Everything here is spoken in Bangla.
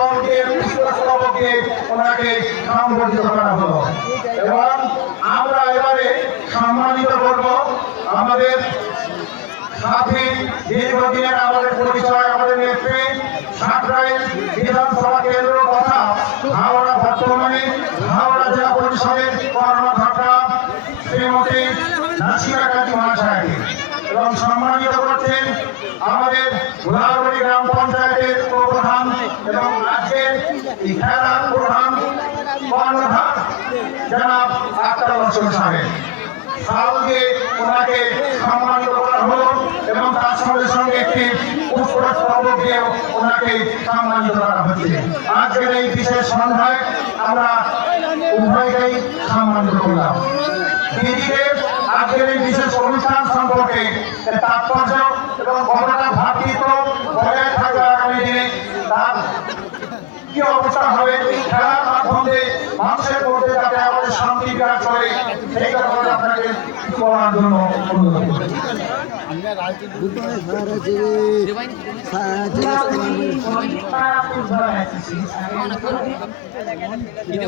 দলকে পুষ্পস্তবকে ওনাকে সংবর্ধিত করা হলো। এবং আমরা এবারে সম্মানিত করব আমাদের সাথী দীর্ঘদিনের আমাদের পরিচয়, আমাদের নেত্রী সাঁকরাইল বিধানসভা কেন্দ্র তথা হাওড়া বর্তমানে হাওড়া জেলা পরিষদের কর্মকর্তা শ্রীমতী নাসিরা কাজী মহাশয়কে। এবং সম্মানিত করছেন আমাদের গোলারবাড়ি গ্রাম পঞ্চায়েতের উপপ্রধান এবং আজকের এই খেলার প্রধান কর্ণধার জনাব আক্তার হোসেন সাহেব। সালকে ওনাকে সম্মানিত করা হলো এবং তার সঙ্গে সঙ্গে একটি পুষ্পস্তবক দিয়ে ওনাকে সম্মানিত করা হচ্ছে। আজকের এই বিশেষ সন্ধ্যায় আমরা উভয়কেই সম্মানিত করলাম। দিদিদের আজকের এই বিশেষ অনুষ্ঠান সম্পর্কে তাৎপর্য এবং কতটা ভ্রাতৃত্ব বজায় থাকবে আগামী দিনে তার কি অবস্থা হবে, খেলার মাধ্যমে মানুষের মধ্যে যাতে আমাদের শান্তি বিরাজ করে সেই কথা আপনাকে বলার জন্য অনুরোধ করি।